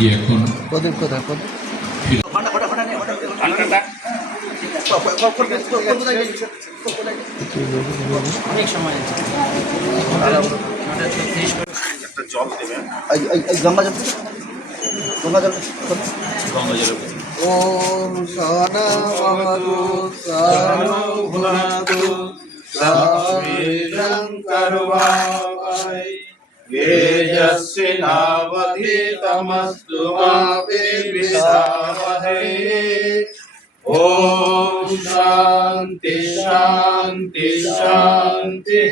গিয়ে এখন প্রদীপ কোথায় অনেক সময় আছে জল দেবেন গঙ্গা জল ওম সহনা ভবতু সহনৌ ভুনক্তু সহবীর্যং করুণাবহৈ তেজস্বী নাবধীতমস্তু মা বিদ্বিষাবহৈ। ওম শান্তি শান্তি শান্তি।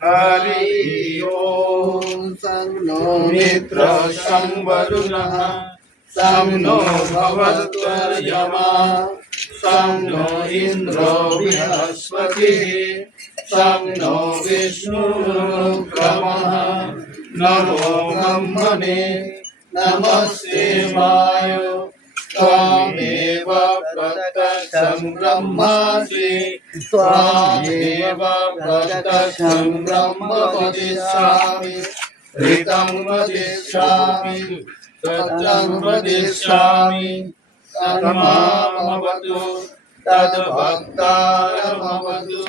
হরি ওম সংনো মিত্র সংবরুণঃ সং নো ভবত্বর্য়মা সং নো ইন্দ্রো বৃহস্পতিঃ সং নো বিষ্ণুরুক্রমঃ। নমো ব্রহ্মণে নমস্তে বায় ত্বমেব প্রত্যক্ষং ব্রহ্মাসি ত্বমেব প্রত্যক্ষং ব্রহ্ম বদিষ্যামি ঋतं বদিষ্যামি সত্যং বদিষ্যামি। তন্মামবতু তদ্ভক্তারমবতু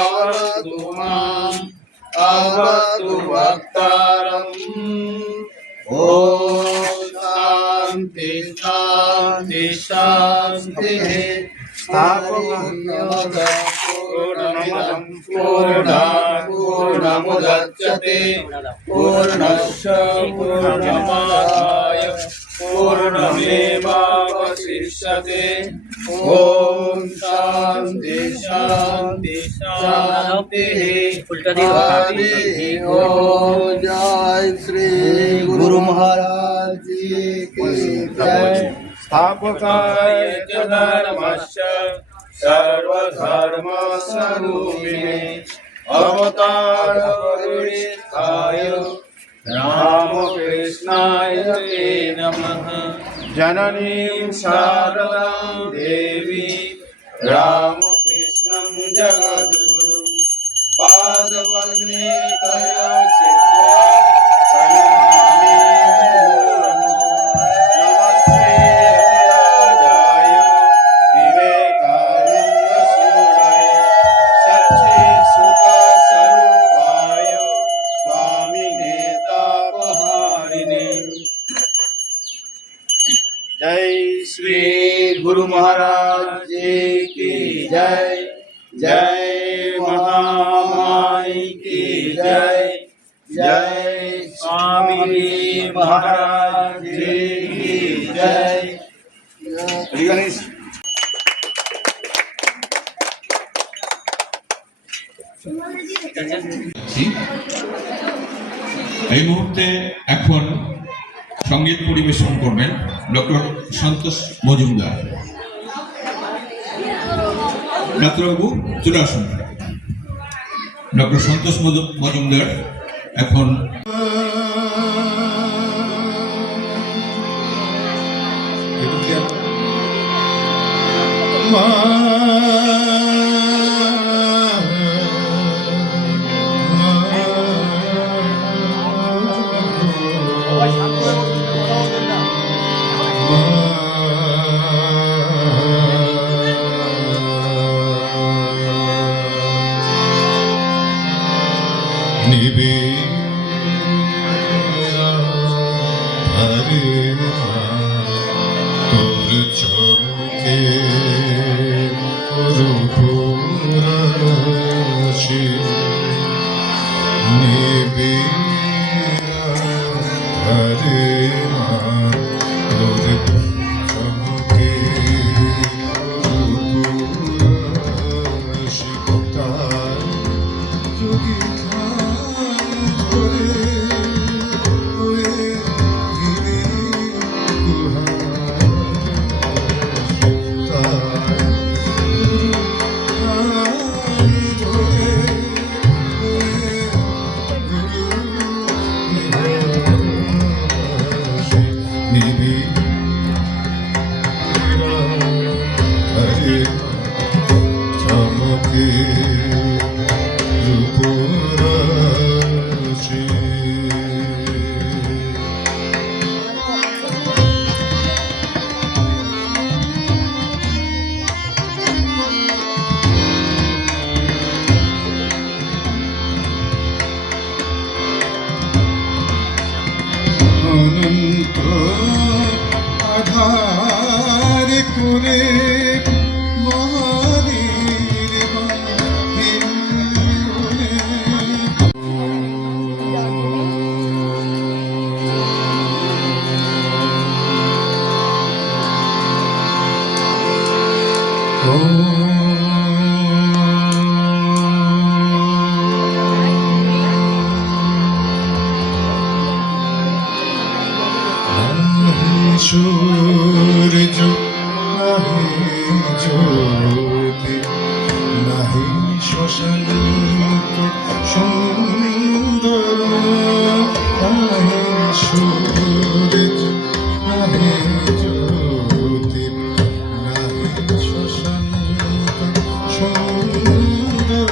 অবতু মাম অবতু ভক্তারম। ওম শান্তি শান্তি শান্তি। पूर्णमिदं पूर्णात् पूर्णमुदच्यते पूर्णस्य पूर्णमादाय पूर्णमेवावशिष्यते। ओम शांति शांति शांति। हरि ओम। जय श्री गुरु महाराज जी की जय। स्थापकाय च धर्मस्य सर्वधर्मस्वरूपिणे अवतारवरिष्ठाय रामकृष्णाय ते नमः। जननीं शारदां देवी रामकृष्णं जगद्गुरुं पादपद्मे तया सिद्ध्वा प्रणमामि मुहुर्मुहुः। नमस्ते विवेकानन्दसूरये सच्चित्सुखस्वरूपाय स्वामिने तापहारिणे। जय श्री गुरु महाराज जी की जय। जय महामाई की जय। जय स्वामी महाराज जी की जय। गणेश এই মুহূর্তে এখন সঙ্গীত পরিবেশন করবেন ডক্টর সন্তোষ মজুমদার। ডাক্তারবাবু চলে আসুন। ডক্টর সন্তোষ মজুমদার এখন নিবে হরে তোর চমকে রূপরাশি নিবে হরে তোর চমকে রূপরাশি তার যোগী শশাঙ্ক সুন্দর নাহে সূর্য নাহে জ্যোতি নাহে শশাঙ্ক সুন্দর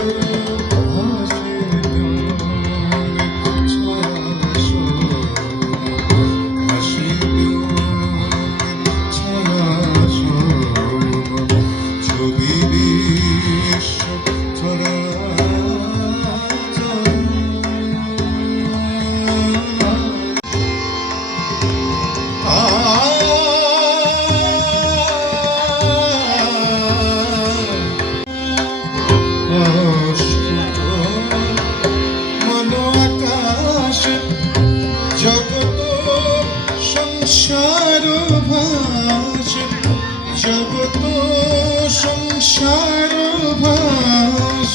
হাসি রঙে ছায়া শোভা হাসি ছায়া শোভা ছবি বিশ্ব মন আকাশ জগত সংসার ভাস জগত সংসার ভাস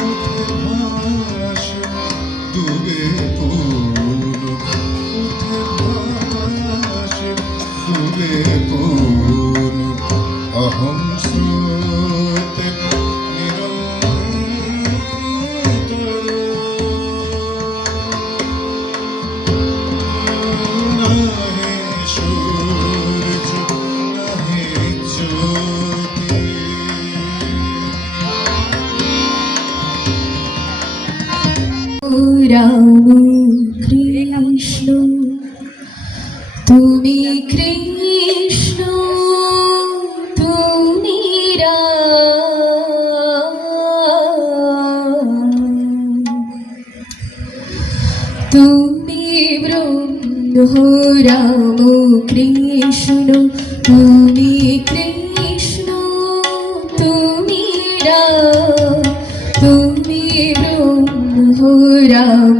উঠে ভাস ডুবে পূর্ণ উঠে ভাস ডুবে পূর্ণ অহং স্রোতে নিরন্তর নাহে সূর্য নাহে জ্যোতি রাম কৃষ্ণ তুমি কৃষ্ণ তুমি রাম তুমি ব্রহ্ম রাম কৃষ্ণ তুমি কৃষ্ণ তুমি রাম তুমি ব্রহ্ম রাম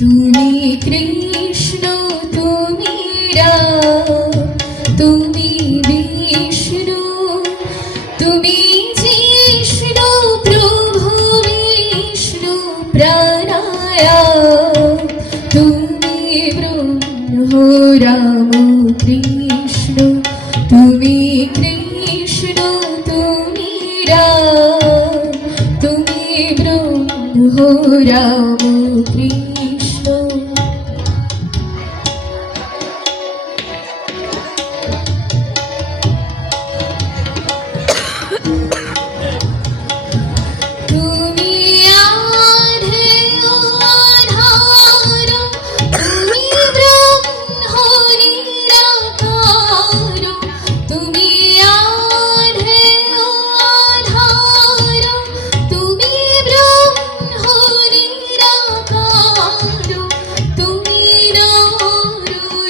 তুমি কৃষ্ণ তুমি রাম তুমি বিষ্ণু তুমি জিষ্ণু প্রভু বিষ্ণু প্রাণায়াম তুমি ব্রহ্ম রাম কৃষ্ণ তুমি কৃষ্ণ তুমি রাম তুমি ব্রহ্ম রাম কৃষ্ণ তুমি আধে আধার তুমি ব্রহ্ম নিরাকার তুমি আধে আধার তুমি ব্রহ্ম নিরাকার তুমি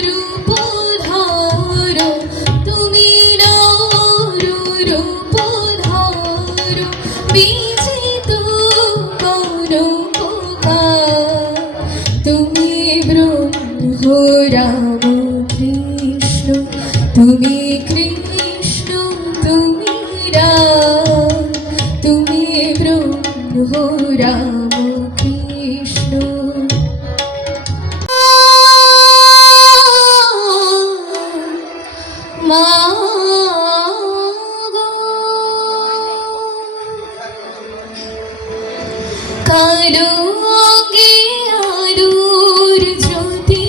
রূপ ধার তুমি রূপ ধার বিজিত করো পুকার তুমি ব্রহ্ম রাম কৃষ্ণ তুমি কৃষ্ণ তুমি রাম তুমি ব্রহ্ম রাম কৃষ্ণ মা গো কারো অঙ্গে আলোর জ্যোতি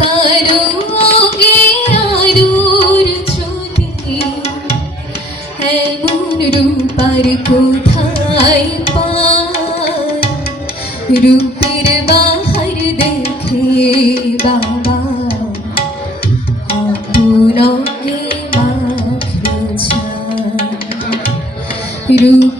কারো অঙ্গে আলোর জ্যোতি এমন রূপার কোথায় পায় রূপের বাহার দেখে বাবা আপন অঙ্গে মাখলো ছায় রূপ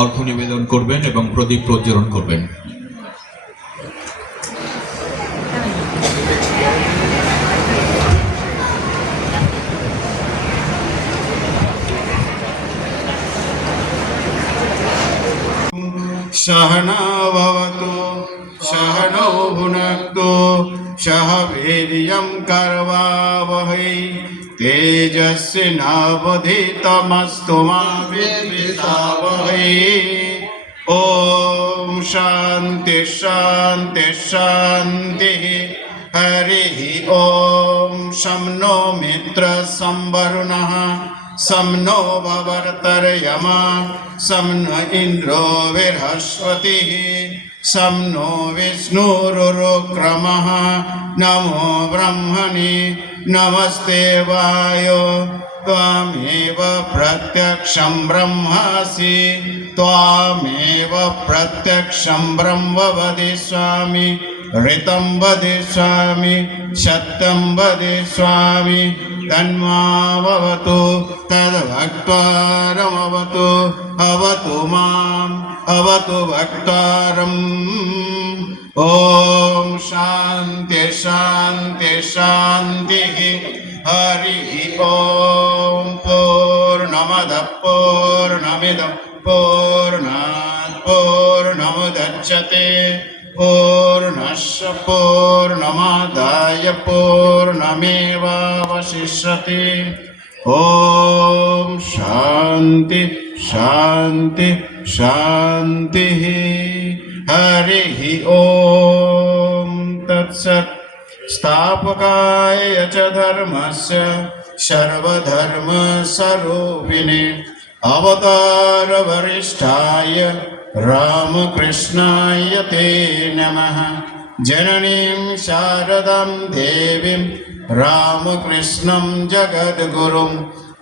অর্ঘ্য নিবেদন করবেন এবং প্রদীপ প্রজ্বলন করবেন। सहना भवतु सहनौ भुनक्तु सह वीर्यं करवावहै तेजस्विनावधीतमस्तु मा विद्विषावहै। ॐ शान्ति शान्ति शान्तिः। हरिः ॐ शं नो मित्रः शं वरुणः शं नो भवर्तर्यमा शं न इन्द्रो बृहस्पतिः शं नो विष्णुरुक्रमः। नमो ब्रह्मणे नमस्ते वायो त्वमेव प्रत्यक्षं ब्रह्मासि त्वमेव प्रत्यक्षं ब्रह्म वदिष्यामि ऋतं वदिष्यामि सत्यं वदिष्यामि तन्मावतु तद्भक्तारमवतु अवतु माम् अवतु भक्तारम्। ॐ शान्ति शान्ति शान्तिः। हरिः ॐ पूर्णमदः पूर्णमिदं पूर्णात् पूर्णमुदच्यते पूर्णस्य पूर्णमादाय पूर्णमेवावशिष्यते। ॐ शान्ति शान्ति शान्तिः। हरिः ॐ तत्सत्। स्थापकाय च धर्मस्य सर्वधर्मस्वरूपिणे अवतारवरिष्ठाय रामकृष्णाय ते नमः। जननीं शारदां देवीं रामकृष्णं जगद्गुरुं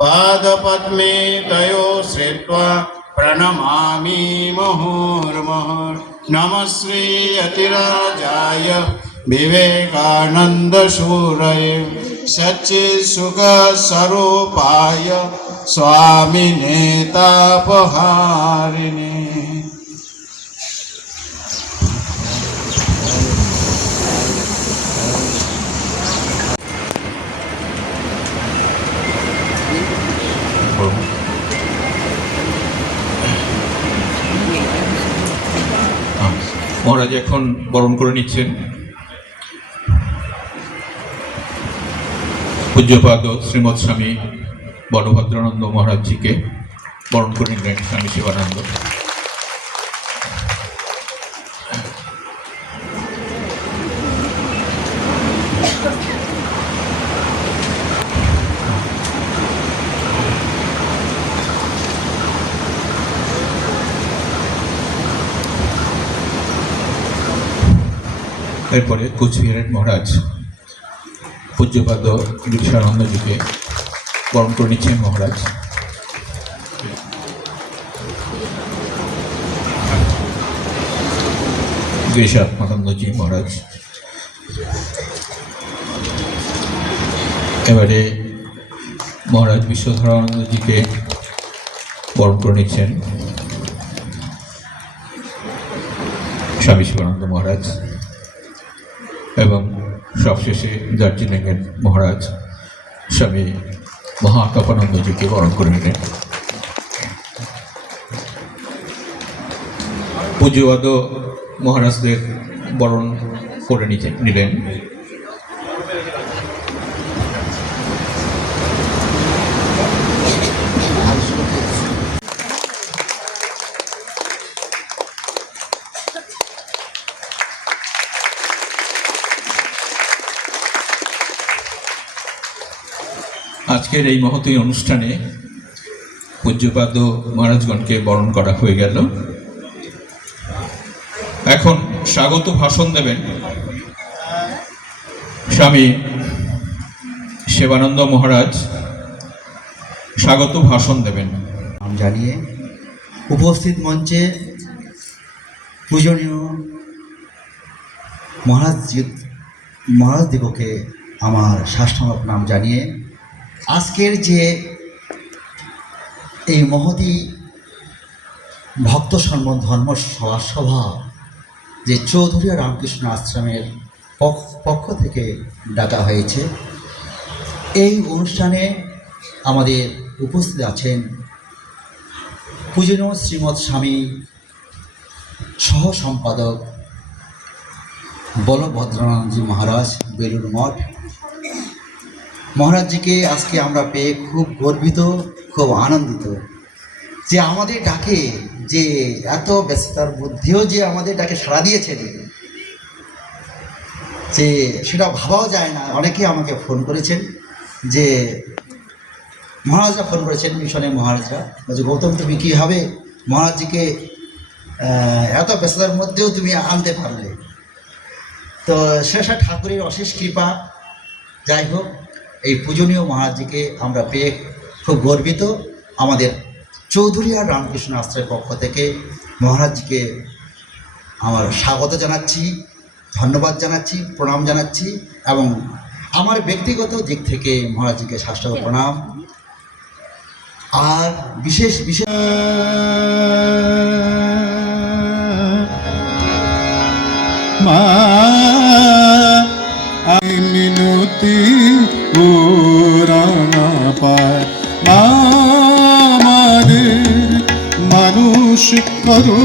पादपद्मे तयो श्रित्वा प्रणमामि मुहुर्मुहुः। नमः श्री यतिराजाय विवेकानन्दशूरये सच्चित्सुखस्वरूपाय स्वामिने तापहारिणे। মহারাজ এখন বরণ করে নিচ্ছেন পূজ্যপাদ শ্রীমৎ স্বামী বলভদ্রানন্দ মহারাজজিকে বরণ করে নিলেন স্বামী শিবানন্দ। এরপরে কোচবিহারের মহারাজ পূজ্যপাদ গিরিশানন্দজিকে বরণ করে নিচ্ছেন মহারাজ। গিরিশানন্দজি মহারাজ এবারে মহারাজ বিশ্বধরানন্দজিকে বরণ করে নিচ্ছেন স্বামী শিবানন্দ মহারাজ এবং সবশেষে দার্জিলিংয়ের মহারাজ স্বামী মহাকাপানন্দজিকে বরণ করে নিলেন। পূজ্যপাদ মহারাজদের বরণ করে নিলেন। আজকের এই মহতী অনুষ্ঠানে পূজ্যপাদ মহারাজগণকে বরণ করা হয়ে গেল। এখন স্বাগত ভাষণ দেবেন স্বামী শিবানন্দ মহারাজ। স্বাগত ভাষণ দেবেন। জানিয়ে উপস্থিত মঞ্চে পূজনীয় মহারাজদিগকে আমার সাষ্টাঙ্গ প্রণাম জানিয়ে আজকের যে এই মহতী ভক্ত সম্মান ধর্ম সভা যে চৌধুরী রামকৃষ্ণ আশ্রমের পক্ষ থেকে ডাকা হয়েছে। এই অনুষ্ঠানে আমাদের উপস্থিত আছেন পূজনীয় শ্রীমৎ স্বামী সহ সম্পাদক বলভদ্রানন্দজি মহারাজ, বেলুর মঠ। মহারাজজিকে আজকে আমরা পেয়ে খুব গর্বিত, খুব আনন্দিত যে আমাদের ডাকে, যে এত ব্যস্ততার মধ্যেও যে আমাদের ডাকে সাড়া দিয়েছেন, যে সেটা ভাবাও যায় না। অনেকে আমাকে ফোন করেছেন, যে মহারাজরা ফোন করেছেন, মিশনের মহারাজরা, বলছে গৌতম তুমি কীভাবে মহারাজজিকে এত ব্যস্ততার মধ্যেও তুমি আনতে পারলে। তো শেষা ঠাকুরের অশেষ কৃপা। যাই হোক, এই পূজনীয় মহারাজজিকে আমরা পেয়ে খুব গর্বিত। আমাদের চৌধুরী আর রামকৃষ্ণ আশ্রমের পক্ষ থেকে মহারাজজিকে আমার স্বাগত জানাচ্ছি, ধন্যবাদ জানাচ্ছি, প্রণাম জানাচ্ছি, এবং আমার ব্যক্তিগত দিক থেকে মহারাজজিকে সাষ্টাঙ্গ প্রণাম। আর বিশেষ মা আই মিনতি ও রাঙা পায়, মা আমাদের মানুষ করো,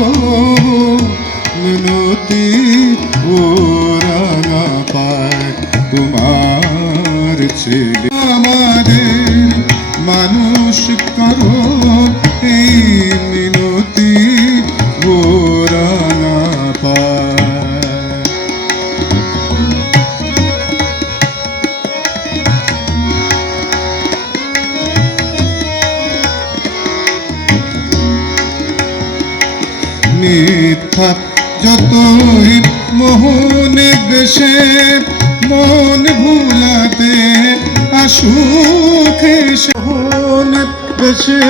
মিনতি ও রাঙা পায় তোমার ছেলে, আমাদের মানুষ করো, এই মিনতি ও রাঙা পায়। মিথ্যা যতই মোহনে বেশে মন ভুলাতে আসুক মোহন বেশে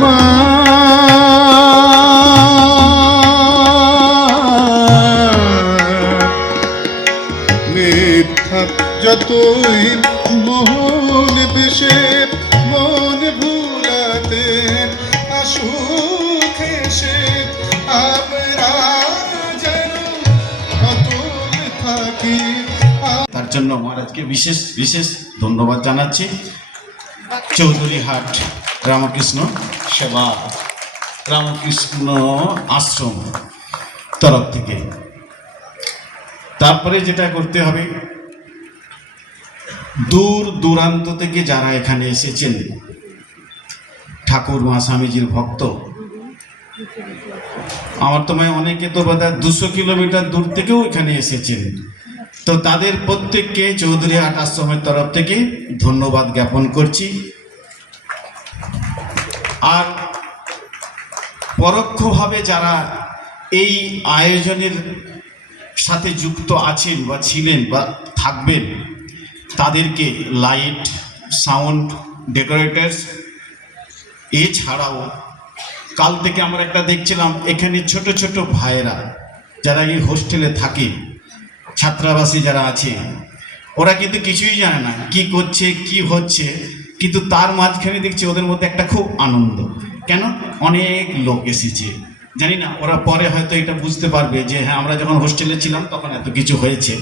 মা, মিথ্যা যতই মোহন বেশে মন ভুলাতে আসুক এসে, আমরা যেন অতুল থাকি। তার জন্য মহারাজকে বিশেষ বিশেষ ধন্যবাদ জানাচ্ছি। চৌধুরীহাট রামকৃষ্ণ সেবা রামকৃষ্ণ আশ্রম তরফ থেকে। তারপরে যেটা করতে হবে, দূর দূরান্ত থেকে যারা এখানে এসেছেন ঠাকুর মা স্বামীজির ভক্ত, আমার তো অনেকে তো বোধহয় 200 কিলোমিটার দূর থেকেও এখানে এসেছেন। তো তাদের প্রত্যেককে চৌধুরীহাট আশ্রমের তরফ থেকে ধন্যবাদ জ্ঞাপন করছি। আর পরোক্ষভাবে যারা এই আয়োজনের সাথে যুক্ত আছেন বা ছিলেন বা থাকবেন, তাদেরকে লাইট, সাউন্ড, ডেকোরেটার্স, এছাড়াও কাল থেকে আমরা একটা দেখছিলাম এখানে ছোট ছোট ভাইয়েরা যারা এই হোস্টেলে থাকে, ছাত্রাবাসী যারা আছে, ওরা কিন্তু কিছুই জানে না কি করছে কি হচ্ছে, কিন্তু তার মাঝখানে দেখছি ওদের মধ্যে একটা খুব আনন্দ। কেন? অনেক লোক এসেছে, জানি না, ওরা পরে হয়তো এটা বুঝতে পারবে যে হ্যাঁ আমরা যখন হোস্টেলে ছিলাম তখন এত কিছু হয়েছে।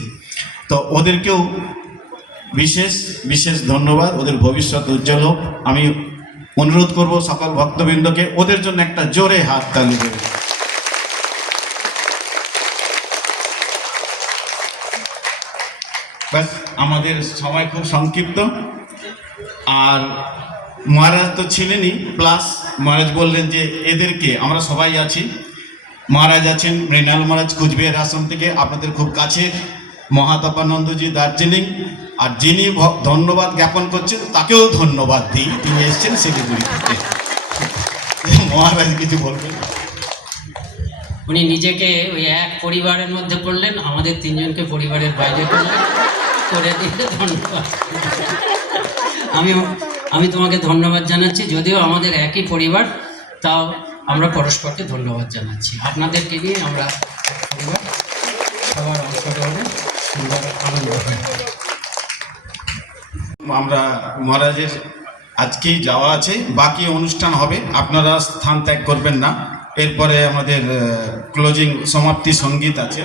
তো ওদেরকেও বিশেষ বিশেষ ধন্যবাদ, ওদের ভবিষ্যৎ উজ্জ্বল হোক। আমি অনুরোধ করব সকল ভক্তবৃন্দকে ওদের জন্য একটা জোরে হাত তালি দেবে। ব্যাস, আমাদের সময় খুব সংক্ষিপ্ত। আর মহারাজ তো ছিলেনই, প্লাস মহারাজ বললেন যে এদেরকে আমরা সবাই আছি। মহারাজ আছেন মৃণাল মহারাজ কুচবিহার আশ্রম থেকে, আপনাদের খুব কাছে, মহাতাপানন্দজি দার্জিলিং। আর যিনি ধন্যবাদ জ্ঞাপন করছেন তাকেও ধন্যবাদ দিই, তিনি এসছেন শিলিগুড়ি থেকে। মহারাজ কিছু বলবেন? উনি নিজেকে ওই এক পরিবারের মধ্যে করলেন, আমাদের তিনজনকে পরিবারের বাইরে করলেন, করে দিয়ে ধন্যবাদ। আমি তোমাকে ধন্যবাদ জানাচ্ছি, যদিও আমাদের একই পরিবার, তাও আমরা পরস্পরকে ধন্যবাদ জানাচ্ছি। আপনাদেরকে নিয়ে আমরা পরিবার, সবার অংশগ্রহণে সুন্দর আনন্দ হয়। আমরা মহারাজের আজকেই যাওয়া আছে, বাকি অনুষ্ঠান হবে, আপনারা স্থান ত্যাগ করবেন না। এরপরে আমাদের ক্লোজিং সমাপ্তি সঙ্গীত আছে।